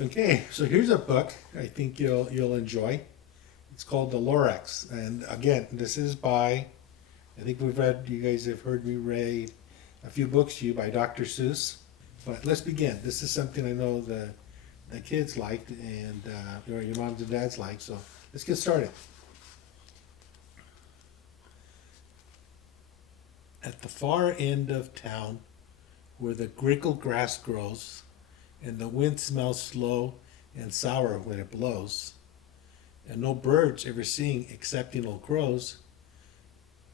Okay, so here's a book I think you'll enjoy. It's called The Lorax, and again, this is by, I think you guys have heard me read a few books to you by Dr. Seuss. But let's begin. This is something I know the kids liked and your moms and dads liked. So let's get started. At the far end of town, where the grickle grass grows, and the wind smells slow and sour when it blows, and no birds ever sing excepting old crows,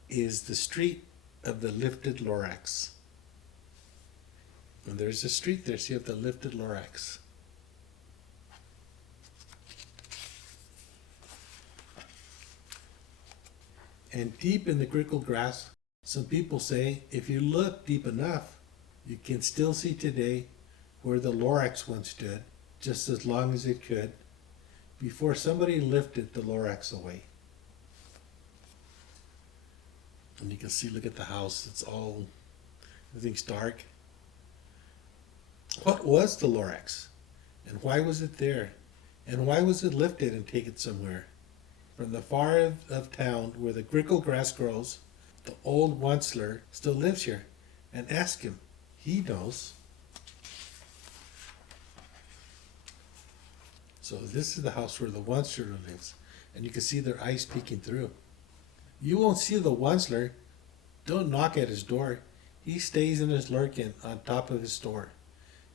is the street of the lifted Lorax. And there's a street there, see, of the lifted Lorax. And deep in the grickle grass, some people say, if you look deep enough, you can still see today where the Lorax once stood, just as long as it could, before somebody lifted the Lorax away. And you can see, look at the house, everything's dark. What was the Lorax? And why was it there? And why was it lifted and taken somewhere? From the far of town where the grickle grass grows, the old Onceler still lives here. And ask him, he knows. So this is the house where the Onceler lives. And you can see their eyes peeking through. You won't see the Onceler. Don't knock at his door. He stays in his lurkin on top of his store.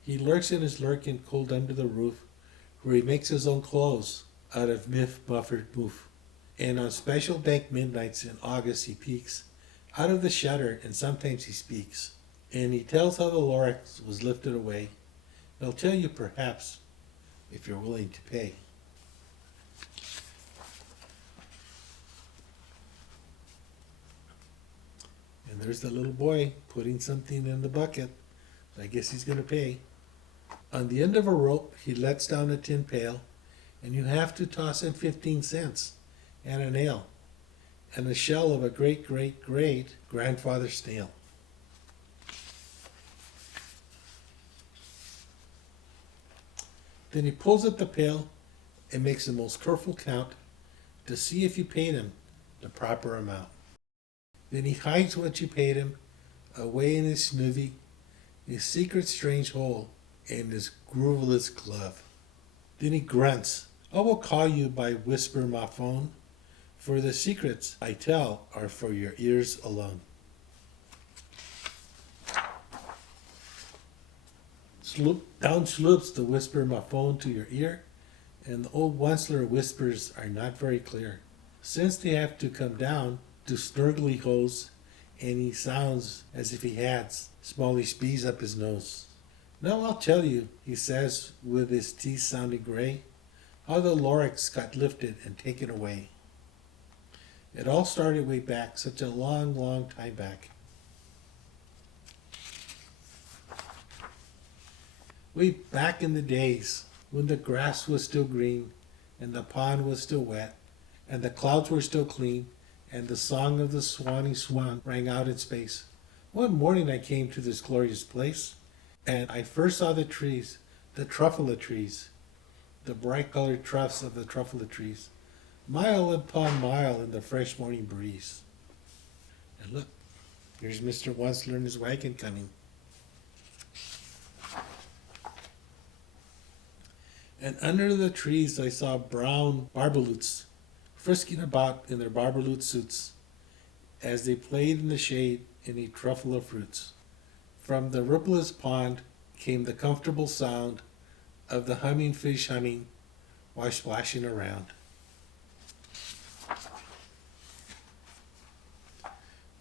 He lurks in his lurkin cold under the roof, where he makes his own clothes out of buffered moof. And on special dank midnights in August he peeks out of the shutter, and sometimes he speaks. And he tells how the Lorax was lifted away. He'll tell you perhaps, if you're willing to pay. And there's the little boy putting something in the bucket. I guess he's going to pay. On the end of a rope, he lets down a tin pail, and you have to toss in 15 cents and a nail and the shell of a great, great, great grandfather snail. Then he pulls up the pail and makes the most careful count to see if you paid him the proper amount. Then he hides what you paid him away in his snoovy, his secret strange hole, and his grooveless glove. Then he grunts, I will call you by whisper my phone, for the secrets I tell are for your ears alone. Down sloops the whisper my phone to your ear, and the old Onceler whispers are not very clear, since they have to come down to snurgly hose, and he sounds as if he had smally spees up his nose. Now I'll tell you, he says with his teeth sounding gray, how the Lorax got lifted and taken away. It all started way back, such a long, long time back. Way back in the days when the grass was still green and the pond was still wet and the clouds were still clean and the song of the swanny swan rang out in space. One morning I came to this glorious place, and I first saw the trees, the truffula trees, the bright colored troughs of the truffula trees, mile upon mile in the fresh morning breeze. And look, here's Mr. Onceler and his wagon coming. And under the trees I saw brown barbaloots frisking about in their barbaloots suits as they played in the shade and ate truffula fruits. From the rippleless pond came the comfortable sound of the humming fish humming while splashing around.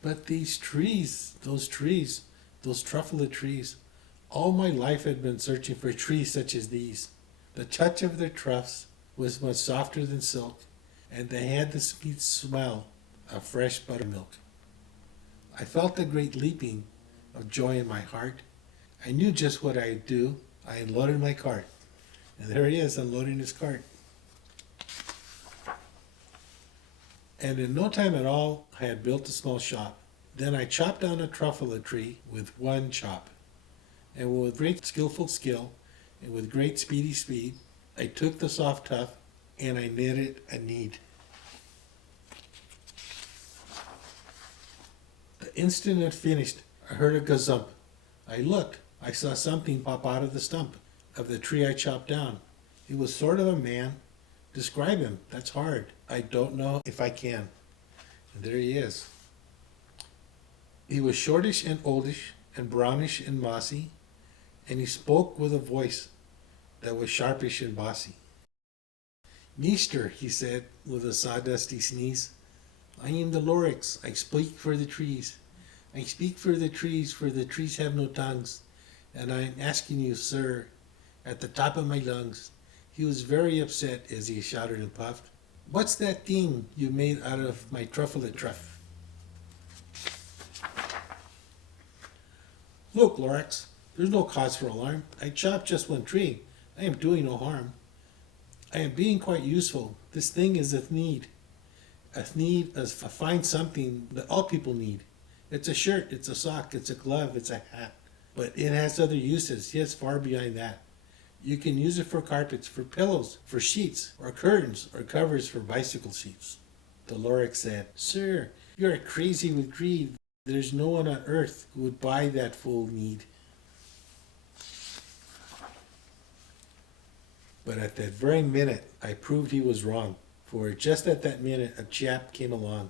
But these trees, those truffula trees, all my life had been searching for trees such as these. The touch of their troughs was much softer than silk, and they had the sweet smell of fresh buttermilk. I felt a great leaping of joy in my heart. I knew just what I'd do. I unloaded my cart. And there he is, unloading his cart. And in no time at all, I had built a small shop. Then I chopped down a truffula tree with one chop. And with great skillful skill, and with great speedy speed, I took the soft tuff and I knitted a need. The instant it finished, I heard a gazump. I looked. I saw something pop out of the stump of the tree I chopped down. It was sort of a man. Describe him. That's hard. I don't know if I can. And there he is. He was shortish and oldish and brownish and mossy, and he spoke with a voice that was sharpish and bossy. Meester, he said with a sawdusty sneeze, I am the Lorax. I speak for the trees. I speak for the trees have no tongues. And I am asking you, sir, at the top of my lungs. He was very upset as he shouted and puffed. What's that thing you made out of my truffle truff? Look, Lorax, there's no cause for alarm. I chopped just one tree. I am doing no harm. I am being quite useful. This thing is a need. A need is a fine something that all people need. It's a shirt, it's a sock, it's a glove, it's a hat. But it has other uses, yes, far beyond that. You can use it for carpets, for pillows, for sheets, or curtains, or covers for bicycle seats. The Lorax said, Sir, you are crazy with greed. There's no one on earth who would buy that full need. But at that very minute, I proved he was wrong. For just at that minute, a chap came along,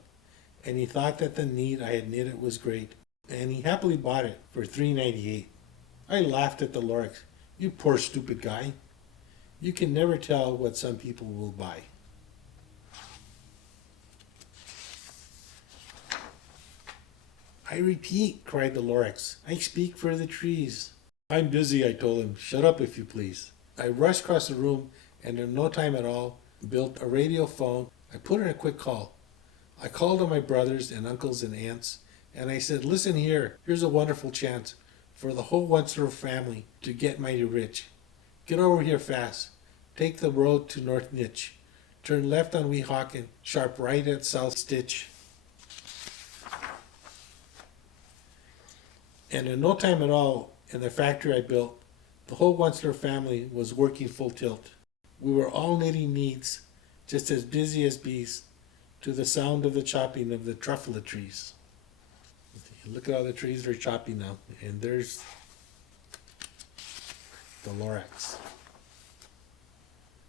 and he thought that the need I had knitted was great, and he happily bought it for $3.98. I laughed at the Lorax. You poor stupid guy. You can never tell what some people will buy. I repeat, cried the Lorax. I speak for the trees. I'm busy, I told him. Shut up if you please. I rushed across the room and in no time at all built a radio phone. I put in a quick call. I called on my brothers and uncles and aunts, and I said, listen here, here's a wonderful chance for the whole Once-Through family to get mighty rich. Get over here fast. Take the road to North Nitch. Turn left on Weehawken, sharp right at South Stitch. And in no time at all, in the factory I built, the whole Once-Through family was working full tilt. We were all knitting needs, just as busy as bees, to the sound of the chopping of the truffle trees. Look at all the trees they're chopping now. And there's the Lorax.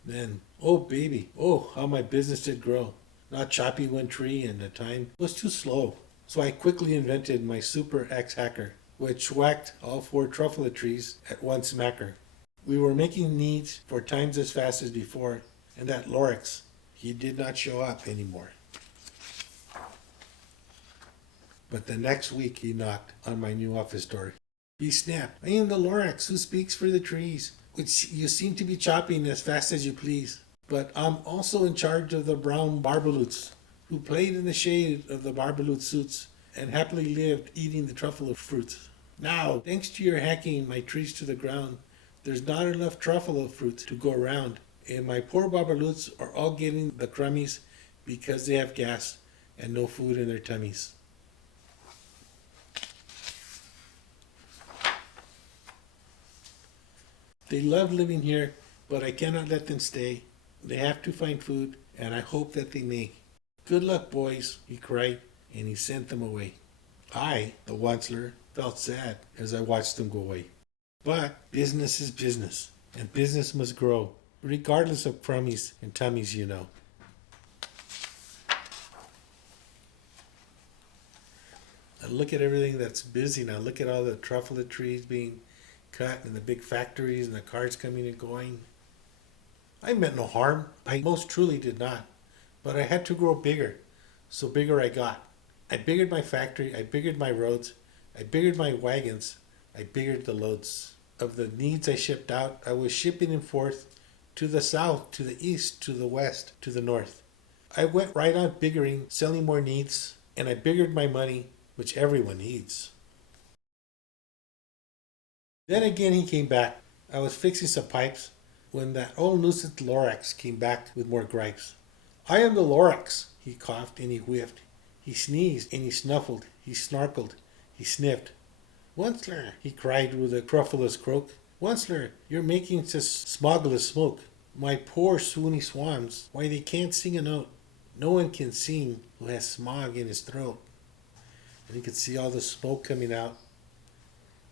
Then, oh baby, oh how my business did grow. Not chopping one tree and the time was too slow. So I quickly invented my super X hacker, which whacked all 4 truffle trees at one smacker. We were making needs 4 times as fast as before, and that Lorax, he did not show up anymore. But the next week he knocked on my new office door. He snapped, I am the Lorax who speaks for the trees, which you seem to be chopping as fast as you please. But I'm also in charge of the brown barbaloots, who played in the shade of the barbaloot suits and happily lived eating the truffle fruits. Now, thanks to your hacking my trees to the ground, there's not enough truffle fruits to go around, and my poor barbaloots are all getting the crummies because they have gas and no food in their tummies. They love living here, but I cannot let them stay. They have to find food, and I hope that they may. Good luck, boys, he cried, and he sent them away. I, the Onceler, felt sad as I watched them go away. But business is business, and business must grow, regardless of crummies and tummies, you know. And look at everything that's busy now. Look at all the truffle trees being cut and the big factories and the cars coming and going. I meant no harm. I most truly did not. But I had to grow bigger. So bigger I got. I biggered my factory. I biggered my roads. I biggered my wagons. I biggered the loads. Of the needs I shipped out, I was shipping them forth to the south, to the east, to the west, to the north. I went right on biggering, selling more needs, and I biggered my money, which everyone needs. Then again he came back. I was fixing some pipes when that old nuisance Lorax came back with more gripes. I am the Lorax, he coughed and he whiffed. He sneezed and he snuffled. He snarkled. He sniffed. Onceler, he cried with a truffulous croak. Onceler, you're making such smoggless smoke. My poor swoony swans, why they can't sing a note. No one can sing who has smog in his throat. And you can see all the smoke coming out.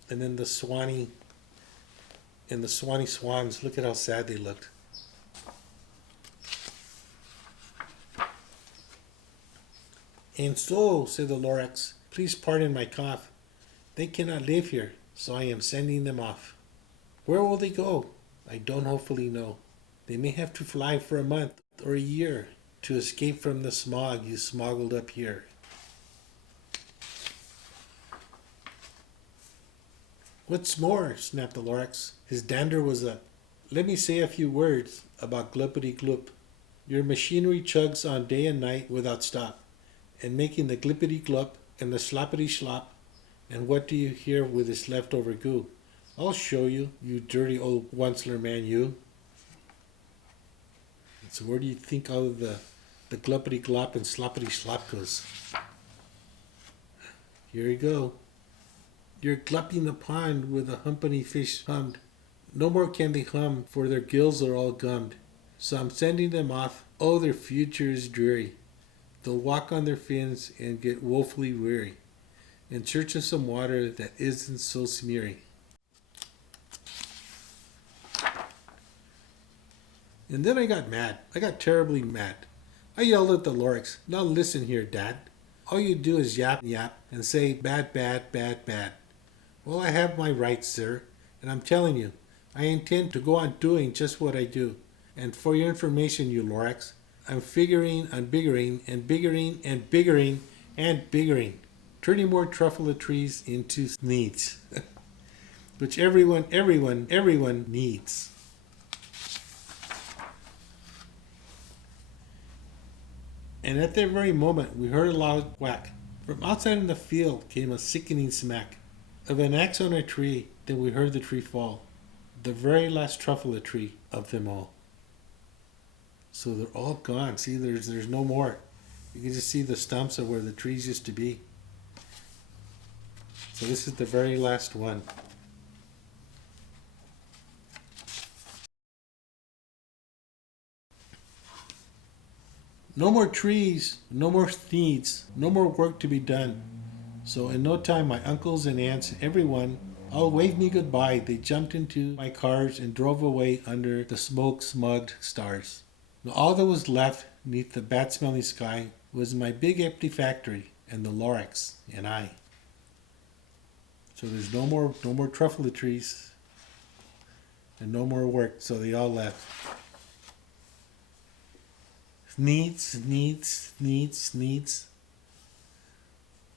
And then the swanny swans, look at how sad they looked. And so, said the Lorax, please pardon my cough. They cannot live here, so I am sending them off. Where will they go? I don't hopefully know. They may have to fly for a month or a year to escape from the smog you smoggled up here. What's more, snapped the Lorax. His dander was up. Let me say a few words about Gluppity Gloop. Your machinery chugs on day and night without stop, and making the glippity glup and the sloppity slop. And what do you hear with this leftover goo? I'll show you, you dirty old Onceler man, you. So where do you think all of the gluppity glop and sloppity slop goes? Here you go. You're glupping the pond where the humpany fish hummed. No more can they hum, for their gills are all gummed. So I'm sending them off. Oh, their future is dreary. They'll walk on their fins and get woefully weary, in search of some water that isn't so smeary. And then I got mad. I got terribly mad. I yelled at the Lorax, now listen here, Dad. All you do is yap, yap, and say bad, bad, bad, bad. Well, I have my rights, sir, and I'm telling you, I intend to go on doing just what I do. And for your information, you Lorax, I'm figuring on biggering and biggering and biggering and biggering, turning more truffle trees into needs, which everyone needs. And at that very moment, we heard a loud whack. From outside in the field came a sickening smack of an axe on a tree. Then we heard the tree fall, the very last truffle tree of them all. So they're all gone. See, there's no more. You can just see the stumps of where the trees used to be. So this is the very last one. No more trees, no more needs, no more work to be done. So in no time, my uncles and aunts, everyone, all waved me goodbye. They jumped into my cars and drove away under the smoke-smugged stars. Now all that was left neath the bat-smelling sky was my big empty factory and the Lorax and I. So there's no more truffle trees and no more work. So they all left. Needs.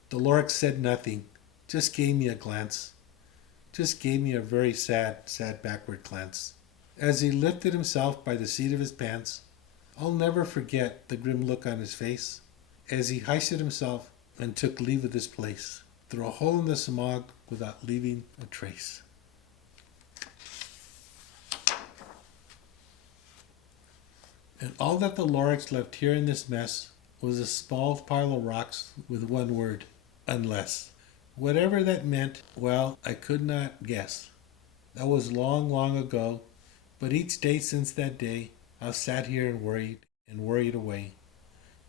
The Lorax said nothing, just gave me a glance. Just gave me a very sad backward glance. As he lifted himself by the seat of his pants, I'll never forget the grim look on his face as he hoisted himself and took leave of this place through a hole in the smog without leaving a trace. And all that the Lorax left here in this mess was a small pile of rocks with one word, unless. Whatever that meant, well, I could not guess. That was long, long ago, but each day since that day, I've sat here and worried away.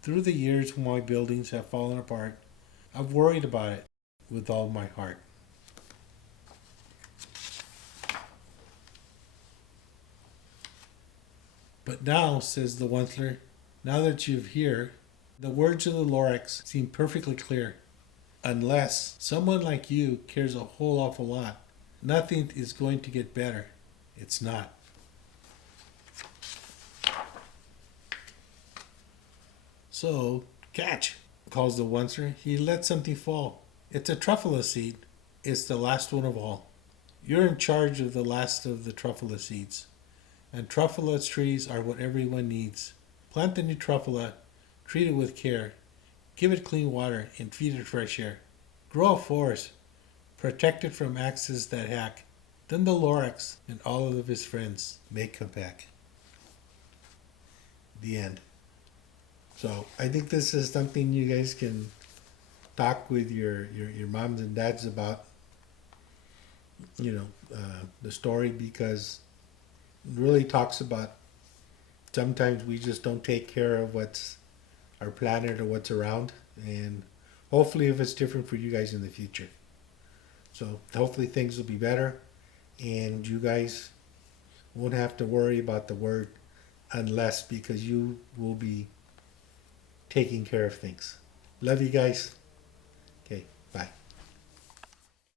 Through the years when my buildings have fallen apart, I've worried about it with all my heart. But now, says the Onceler, now that you've here, the words of the Lorax seem perfectly clear. Unless someone like you cares a whole awful lot, nothing is going to get better. It's not. So, catch, calls the Onceler. He let something fall. It's a truffle seed. It's the last one of all. You're in charge of the last of the truffle seeds. And truffle trees are what everyone needs. Plant the new truffle, treat it with care. Give it clean water and feed it fresh air. Grow a forest, protect it from axes that hack. Then the Lorax and all of his friends may come back. The end. So I think this is something you guys can talk with your moms and dads about. the story, because it really talks about sometimes we just don't take care of what's our planet or what's around, and hopefully if it's different for you guys in the future. So hopefully things will be better, and you guys won't have to worry about the word unless, because you will be taking care of things. Love you guys. Okay, bye.